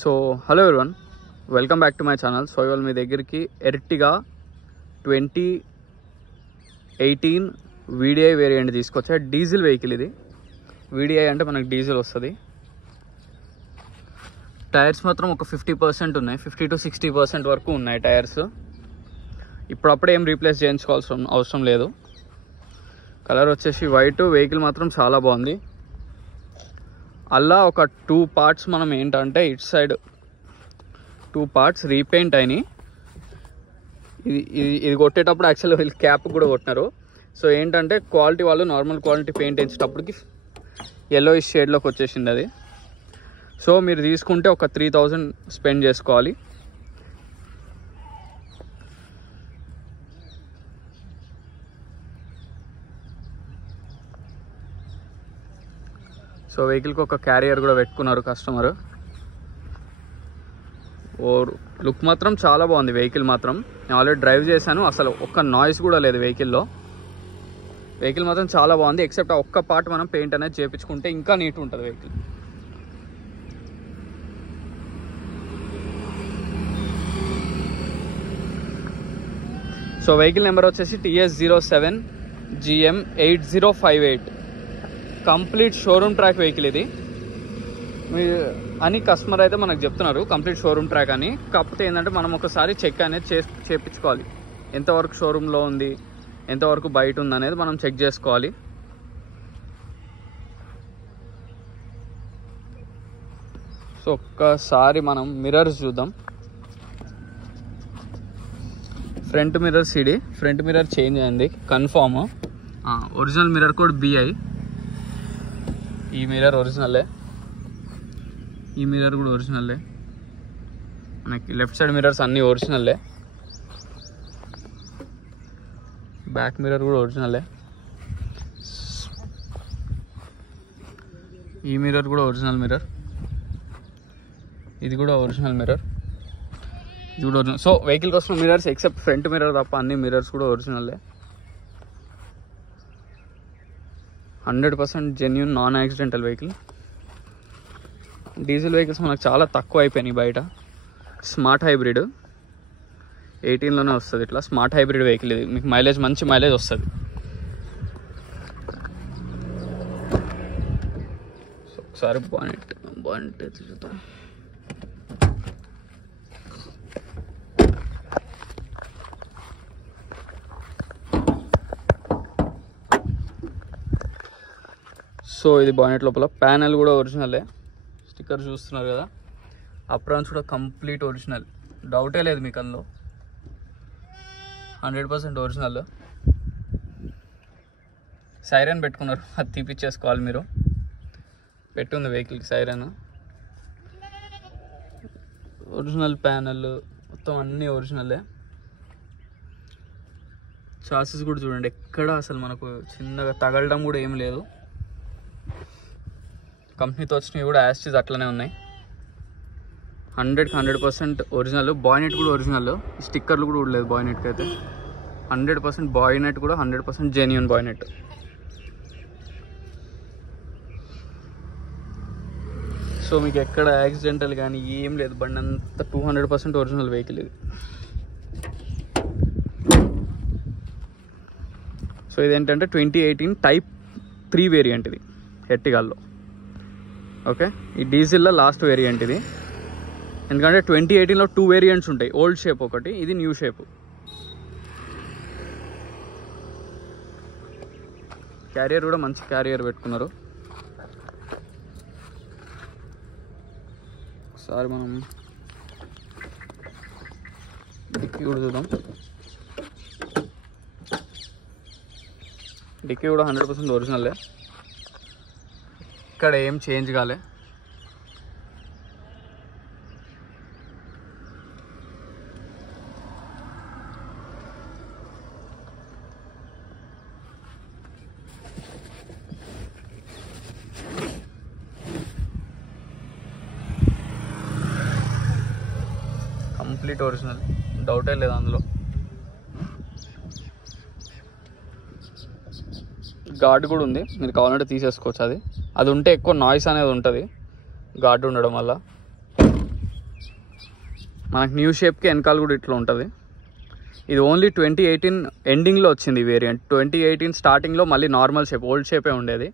So hello everyone, welcome back to my channel. So ఇవాళ మీ దగ్గరికి Ertiga 2018 VDI variant తీసుకొచ్చా. Diesel vehicle ఇది. VDI అంటే మనకు డీజిల్ వస్తుంది. టైర్స్ మాత్రం ఒక 50% ఉన్నాయి, 50 to 60% వరకు ఉన్నాయి టైర్స్. ఇప్పుడప్పుడే ఏం రీప్లేస్ చేయించుకోవాల్సిన అవసరం లేదు. కలర్ వచ్చేసి వైట్. వెహికల్ మాత్రం చాలా బాగుంది. అలా ఒక 2 పార్ట్స్ మనం ఏంటంటే ఇటు సైడ్ 2 పార్ట్స్ రీపెయింట్ అయినాయి. ఇది కొట్టేటప్పుడు యాక్చువల్గా వీళ్ళు క్యాప్ కూడా కొట్టినారు. సో ఏంటంటే క్వాలిటీ వాళ్ళు నార్మల్ క్వాలిటీ పెయింట్ వేసేటప్పటికి yellowish షేడ్లోకి వచ్చేసింది అది. సో మీరు తీసుకుంటే ఒక 3000 స్పెండ్ చేసుకోవాలి. సో వెహికల్కి ఒక క్యారియర్ కూడా పెట్టుకున్నారు కస్టమర్. లుక్ మాత్రం చాలా బాగుంది వెహికల్ మాత్రం. నేను ఆల్రెడీ డ్రైవ్ చేశాను, అసలు ఒక్క నాయిస్ కూడా లేదు వెహికల్లో. వెహికల్ మాత్రం చాలా బాగుంది. ఎక్సెప్ట్ ఆ ఒక్క పార్ట్ మనం పెయింట్ అనేది చేయించుకుంటే ఇంకా నీట్ ఉంటుంది వెహికల్. సో వెహికల్ నెంబర్ వచ్చేసి TS07GM8058. Complete showroom track vehicle ఇది అని కస్టమర్ అయితే మనకు చెప్తున్నారు, కంప్లీట్ షోరూమ్ ట్రాక్ అని. కాకపోతే ఏంటంటే మనం ఒకసారి చెక్ అనేది చేయించుకోవాలి. ఎంతవరకు షోరూంలో ఉంది, ఎంతవరకు బయట ఉంది అనేది మనం చెక్ చేసుకోవాలి. సో ఒక్కసారి మనం మిర్రర్స్ చూద్దాం. Front mirror CD, front mirror change అయింది confirm. Original mirror code BI. ఈ మిర్రర్ ఒరిజినలే, ఈ మిర్రర్ కూడా ఒరిజినలే. మనకి లెఫ్ట్ సైడ్ మిర్రర్స్ అన్నీ ఒరిజినలే. బ్యాక్ మిర్రర్ కూడా ఒరిజినలే. ఈ మిర్రర్ కూడా ఒరిజినల్ మిర్రర్. ఇది కూడా ఒరిజినల్ మిర్రర్, ఇది కూడా ఒరిజినల్. సో వెహికల్కి వస్తున్న మిర్రర్స్ ఎక్సెప్ట్ ఫ్రంట్ మిర్రర్ తప్ప అన్ని మిర్రర్స్ కూడా ఒరిజినలే. 100% genuine non accidental vehicle. Diesel vehicles మనకు చాలా తక్కువ అయిపోయినాయి బయట. స్మార్ట్ హైబ్రిడ్ 18లోనే వస్తుంది. ఇట్లా స్మార్ట్ హైబ్రిడ్ వెహికల్ ఇది. మీకు మైలేజ్, మంచి మైలేజ్ వస్తుంది. సో ఒకసారి బానెట్ చూద్దాం. సో ఇది బానెట్ లోపల ప్యానెల్ కూడా ఒరిజినలే. స్టిక్కర్ చూస్తున్నారు కదా, అప్రాన్స్ కూడా కంప్లీట్ ఒరిజినల్, డౌటే లేదు మీకు అందులో. 100% ఒరిజినల్. సైరన్ పెట్టుకున్నారు, అది తీపిచ్చేసుకోవాలి మీరు. పెట్టుంది వెహికల్కి సైరన్. ఒరిజినల్ ప్యానెల్ మొత్తం అన్నీ ఒరిజినలే. చాసెస్ కూడా చూడండి, ఎక్కడ అసలు మనకు చిన్నగా తగలడం కూడా ఏం లేదు. కంపెనీతో వచ్చినవి కూడా యాస్టీస్ అట్లనే ఉన్నాయి. 100% ఒరిజినల్. బాయ్నెట్ కూడా ఒరిజినల్. స్టిక్కర్లు కూడా లేదు బాయ్నెట్కి అయితే. 100% బాయ్నెట్ కూడా 100% జెన్యూన్ బాయ్నెట్. సో మీకు ఎక్కడ యాక్సిడెంటల్ కానీ ఏం లేదు. బండి అంతా 200% ఒరిజినల్ వెహికల్ ఇది. సో ఇదేంటంటే 2018 Type 3 వేరియంట్ ఇది ఎర్టిగాల్లో. ఓకే, ఈ డీజిల్లో లాస్ట్ వేరియంట్ ఇది. ఎందుకంటే 2018లో 2 వేరియంట్స్ ఉంటాయి, ఓల్డ్ షేప్ ఒకటి, ఇది న్యూ షేప్. క్యారియర్ కూడా మంచి క్యారియర్ పెట్టుకున్నారు. ఒకసారి మనం డిక్కీ కూడా చూద్దాం. డిక్కీ కూడా 100% ఒరిజినలే, ఇక్కడ ఏం చేంజ్ కాలే. కంప్లీట్ ఒరిజినల్, డౌటే లేదు అందులో. గార్డ్ కూడా ఉంది, మీరు కావాలంటే తీసేసుకోవచ్చు. అది ఉంటే ఎక్కువ నాయిస్ అనేది ఉంటుంది గార్డ్ ఉండడం వల్ల. మనకు న్యూ షేప్కి వెనకాల కూడా ఇట్లా ఉంటుంది. ఇది ఓన్లీ 2018 ఎండింగ్లో వచ్చింది ఈ వేరియంట్. 2018 స్టార్టింగ్లో మళ్ళీ నార్మల్ షేప్, ఓల్డ్ షేపే ఉండేది.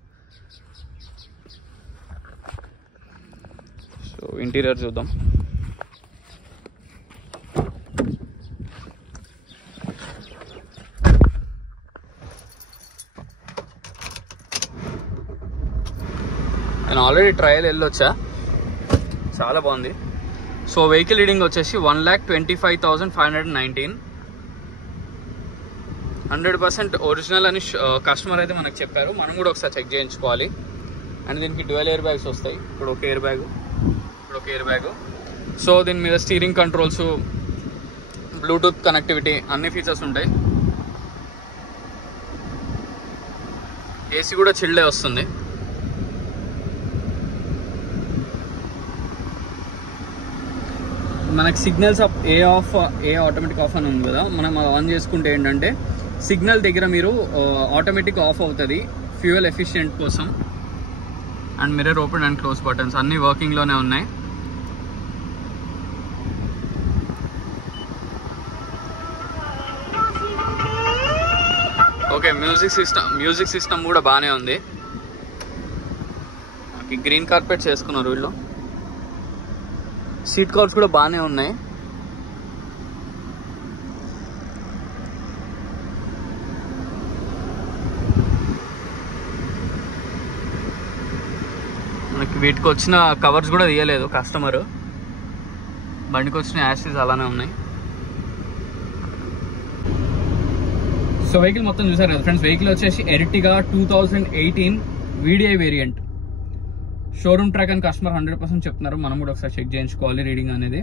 సో ఇంటీరియర్ చూద్దాం. నేను ఆల్రెడీ ట్రయల్ వెళ్ళొచ్చా, చాలా బాగుంది. సో వెహికల్ రీడింగ్ వచ్చేసి 1,25,519. 100% ఒరిజినల్ అని కస్టమర్ అయితే మనకు చెప్పారు. మనం కూడా ఒకసారి చెక్ చేయించుకోవాలి. అండ్ దీనికి డ్యూయల్ ఎయిర్ బ్యాగ్స్ వస్తాయి. ఇప్పుడు ఒక ఎయిర్ బ్యాగ్, సో దీని మీద స్టీరింగ్ కంట్రోల్స్, బ్లూటూత్ కనెక్టివిటీ అన్ని ఫీచర్స్ ఉంటాయి. ఏసీ కూడా చిల్డే వస్తుంది. మనకి సిగ్నల్స్ ఏ ఆటోమేటిక్ ఆఫ్ అని ఉంది కదా, మనం ఆన్ చేసుకుంటే ఏంటంటే సిగ్నల్ దగ్గర మీరు ఆటోమేటిక్ ఆఫ్ అవుతుంది ఫ్యూయల్ ఎఫిషియెంట్ కోసం. And mirror open and close buttons అన్నీ వర్కింగ్లోనే ఉన్నాయి. ఓకే, మ్యూజిక్ సిస్టమ్ కూడా బాగానే ఉంది. గ్రీన్ కార్పెట్స్ వేసుకున్నారు వీళ్ళు. సీట్ కవర్స్ కూడా బాగానే ఉన్నాయి. మనకి వీటికి వచ్చిన కవర్స్ కూడా తీయలేదు కస్టమర్. బండికి వచ్చిన యాషెస్ అలానే ఉన్నాయి. సో వెహికల్ మొత్తం చూసారు కదా ఫ్రెండ్స్. వెహికల్ వచ్చేసి Ertiga 2018 VDI variant. Showroom track అని కస్టమర్ 100% చెప్తున్నారు. మనం కూడా ఒకసారి చెక్ చేయించుకోవాలి రీడింగ్ అనేది.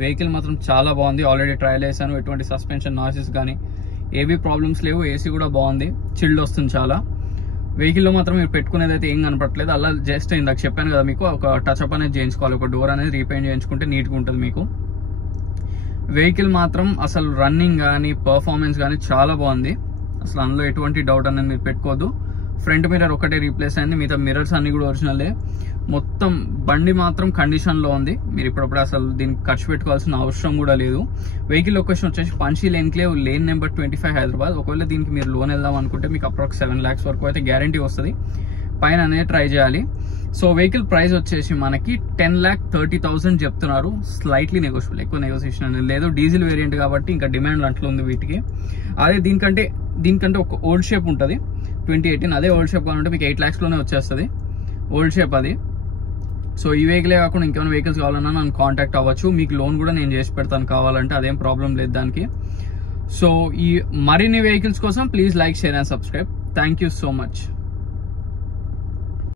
వెహికల్ మాత్రం చాలా బాగుంది. ఆల్రెడీ ట్రయల్ వేసాను. ఎటువంటి సస్పెన్షన్ నాయిసెస్ కానీ ఏవి ప్రాబ్లమ్స్ లేవు. ఏసీ కూడా బాగుంది, చిల్డ్ వస్తుంది చాలా. వెహికల్లో మాత్రం మీరు పెట్టుకునేది అయితే ఏం కనపడలేదు. అలా జస్ట్ ఇందాక చెప్పాను కదా మీకు, ఒక టచ్అప్ అనేది చేయించుకోవాలి. ఒక డోర్ అనేది రీపెయింట్ చేయించుకుంటే నీట్గా ఉంటుంది మీకు. వెహికల్ మాత్రం అసలు రన్నింగ్ కానీ పర్ఫార్మెన్స్ కానీ చాలా బాగుంది. అసలు అందులో ఎటువంటి డౌట్ అనేది మీరు పెట్టుకోవద్దు. ఫ్రంట్ మిర్రర్ ఒకటే రీప్లేస్ అయింది, మిగతా మిర్రర్స్ అన్ని కూడా ఒరిజినలే. మొత్తం బండి మాత్రం కండిషన్లో ఉంది. మీరు ఇప్పుడప్పుడు అసలు దీనికి ఖర్చు పెట్టుకోవాల్సిన అవసరం కూడా లేదు. వెహికల్ లొకేషన్ వచ్చేసి పంచీల్ ఎన్క్లేవ్, లేన్ నెంబర్ 25 హైదరాబాద్. ఒకవేళ దీనికి మీరు లోన్ వెళ్దాం అనుకుంటే మీకు అప్రాక్స్ 7 lakhs వరకు అయితే గ్యారంటీ వస్తుంది. పైన అనేది ట్రై చేయాలి. సో వెహికల్ ప్రైస్ వచ్చేసి మనకి 10,30,000 చెప్తున్నారు. స్లైట్లీ నెగోషియబుల్, ఎక్కువ నెగోషియేషన్ అనేది లేదు. డీజిల్ వేరియంట్ కాబట్టి ఇంకా డిమాండ్ అట్లా ఉంది వీటికి. అదే దీనికంటే ఒక ఓల్డ్ షేప్ ఉంటుంది 2018. అదే ఓల్డ్ షేప్ కావాలంటే మీకు 8 lakhsలోనే వచ్చేస్తుంది ఓల్డ్ షేప్ అది. సో ఈ వెహికలే కాకుండా ఇంకేమైనా వెహికల్స్ కావాలన్నా నన్ను కాంటాక్ట్ అవ్వచ్చు. మీకు లోన్ కూడా నేను చేసి పెడతాను కావాలంటే, అదేం ప్రాబ్లం లేదు దానికి. సో ఈ మరిన్ని వెహికల్స్ కోసం please like, share and subscribe. Thank you so much.